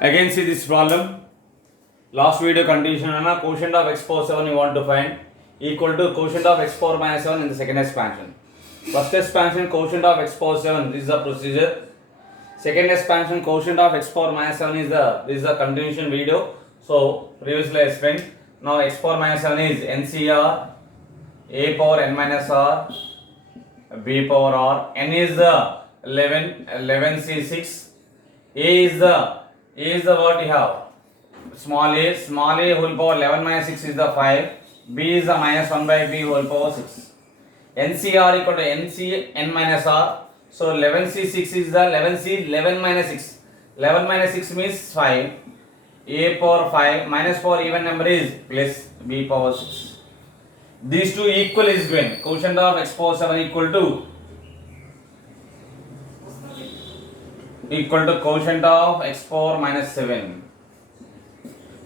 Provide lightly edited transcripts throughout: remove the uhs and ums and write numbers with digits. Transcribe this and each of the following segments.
Again, see this problem. Last video condition and quotient of x power 7 you want to find equal to quotient of x power minus 7 in the second expansion. First expansion quotient of x power 7, this is the procedure. Second expansion quotient of x power minus 7 is the continuation video. So previously explained. Now x power minus 7 is NCR, a power n minus r, b power r, n is the 11c6, a is the what you have small a whole power 11 minus 6 is the 5, b is the minus 1 by b whole power 6, NCR equal to NC n minus r. So 11c6 is the 11 minus 6, 11 minus 6 means 5, a power 5 minus 4 even number is plus b power 6. These two equal is given. Quotient of x power 7 equal to quotient of x power minus 7.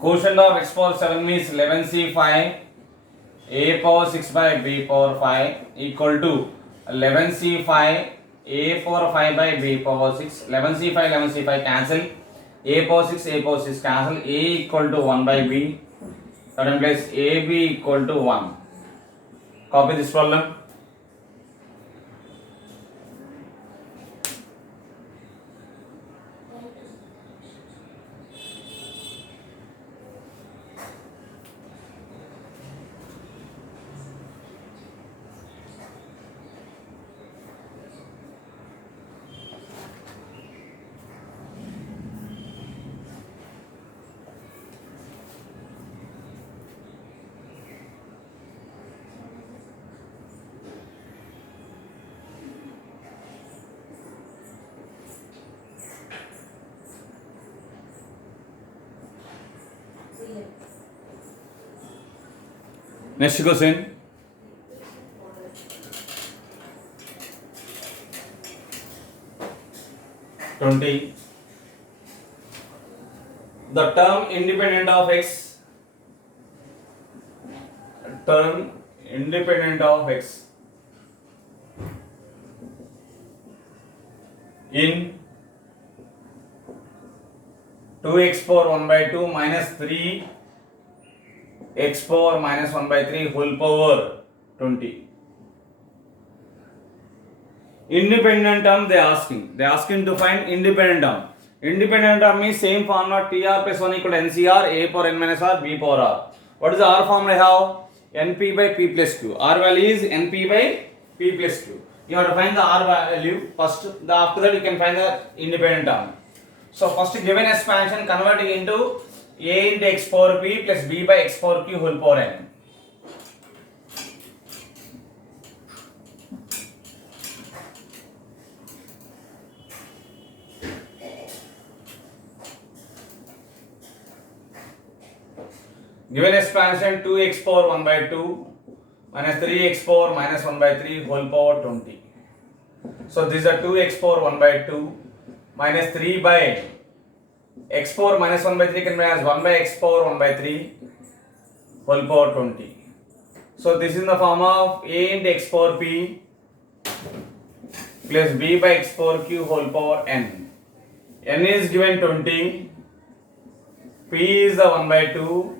Quotient of x power 7 means 11c5 a power 6 by b power 5 equal to 11c5 a power 5 by b power 6. 11c5 cancel, a power 6 cancel, a equal to 1 by b, certain place ab equal to 1. Copy this problem. Next question. The term independent of x in 2x power 1 by 2 minus 3 x power minus 1 by 3 whole power 20. Independent term they asking to find independent term. Independent term means same formula TR plus 1 equal to NCR a power n minus r b power r. What is the r formula I have? NP by p plus q. R value is NP by p plus q. You have to find the r value first. After that you can find the independent term. So first given expansion converting into a into x power p plus b by x power q whole power n. Given expansion 2x power 1 by 2 minus 3x power minus 1 by 3 whole power 20. So this is a 2x power 1 by 2 minus 3 by x power minus 1 by 3 can be as 1 by x power 1 by 3 whole power 20. So this is in the form of a into x power p plus b by x power q whole power n. N is given 20, p is the 1 by 2,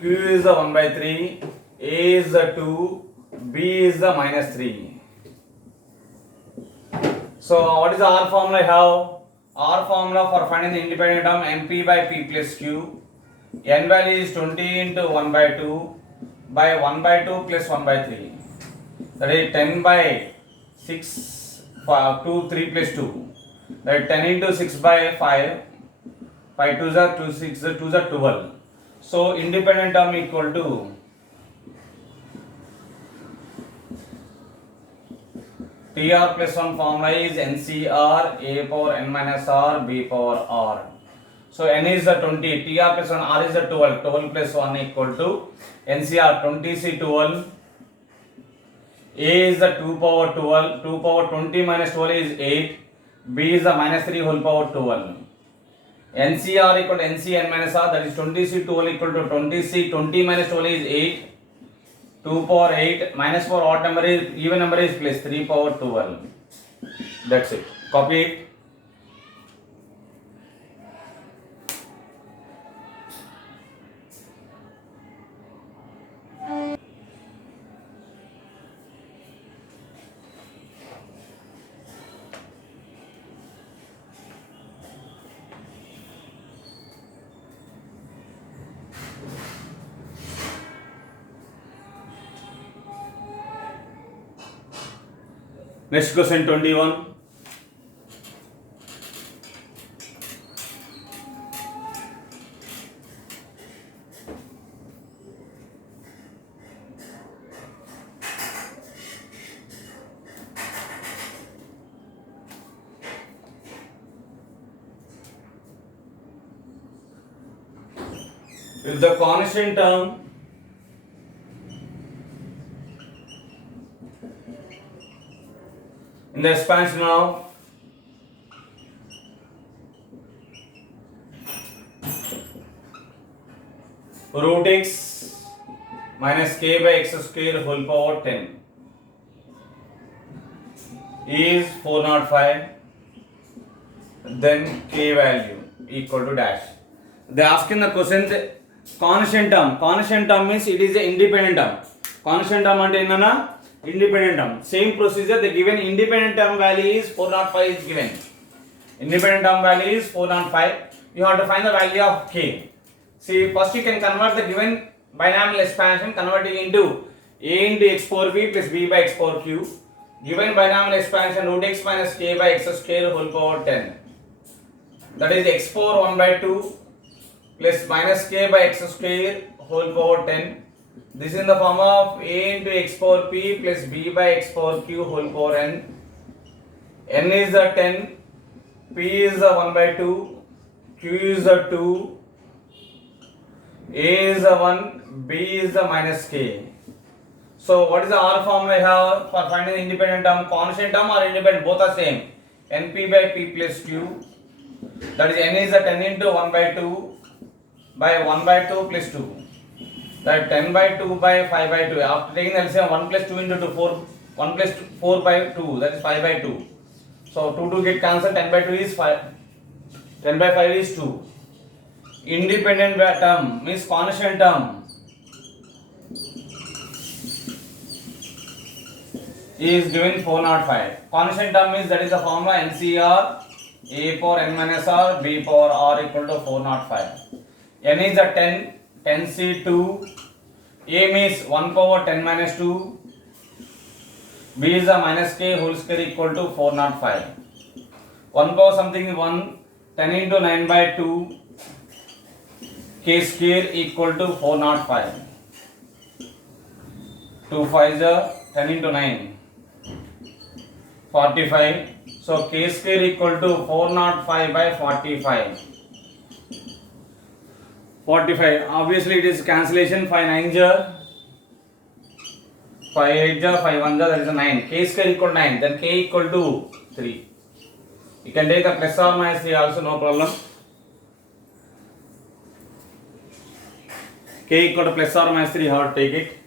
q is the 1 by 3, a is the 2, b is the minus 3. So what is the r formula I have? R formula for finding the independent term NP by p plus q. N value is 20 into 1 by 2 by 1 by 2 plus 1 by 3. That is 10 by 6, 2, 3 plus 2. That is 10 into 6 by 5. 5 2s are 2, 6 2s are 12. So independent term equal to TR plus 1 formula is NCR a power n minus r b power r. So n is the 20, TR plus 1, r is the 12, 12 plus 1 equal to NCR 20c 12, a is the 2 power 12, 2 power 20 minus 12 is 8, b is the minus 3 whole power 12. NCR equal to NC n minus r, that is 20c 12 equal to 20c 20 minus 12 is 8, 2 power 8 minus 4 odd number is even number is plus 3 power 12. That's it. Copy it. Next question 21. If the constant term in the expansion of root x minus k by x square whole power 10 is 405, then k value equal to dash. They ask in the question the constant term. Constant term means it is the independent term. Constant term ante enna independent term. Same procedure, the given independent term value is 405 is given. Independent term value is 405. You have to find the value of k. See, first you can convert the given binomial expansion, converting into a into x power b plus b by x power q. Given binomial expansion root x minus k by x square whole power 10. That is x power 1 by 2 plus minus k by x square whole power 10. This is in the form of a into x power p plus b by x power q whole power n. N is the 10, p is the 1 by 2, q is the 2, a is the 1, b is the minus k. So what is the R form I have for finding the independent term? Constant term or independent, both are same. Np by p plus q. That is n is the 10 into 1 by 2 by 1 by 2 plus 2. That 10 by 2 by 5 by 2. After taking the LCM, 1 plus 2 into 2, 4. 1 plus 4 by 2, that is 5 by 2. So 2 get cancelled, 10 by 2 is 5. 10 by 5 is 2. Independent term means constant term is given 405. Constant term means that is the formula NCR a power n minus r b power r equal to 405. N is the 10, 10C2, a means 1 power 10 minus 2, b is the minus k whole square equal to 405. 1 power something is 1, 10 into 9 by 2, k square equal to 405. 2 5 is 10 into 9, 45. So k square equal to 405 by 45. 45. Obviously it is cancellation. 5 9 ja, 5 8 ja, 5 1 ja, that is a 9. K square equal to 9. Then k equal to 3. You can take the plus or minus 3 also, no problem. K equal to plus or minus 3, how to take it?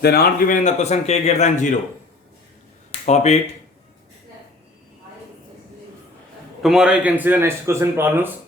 They are not given in the question k greater than 0. Copy it. Tomorrow you can see the next question problems.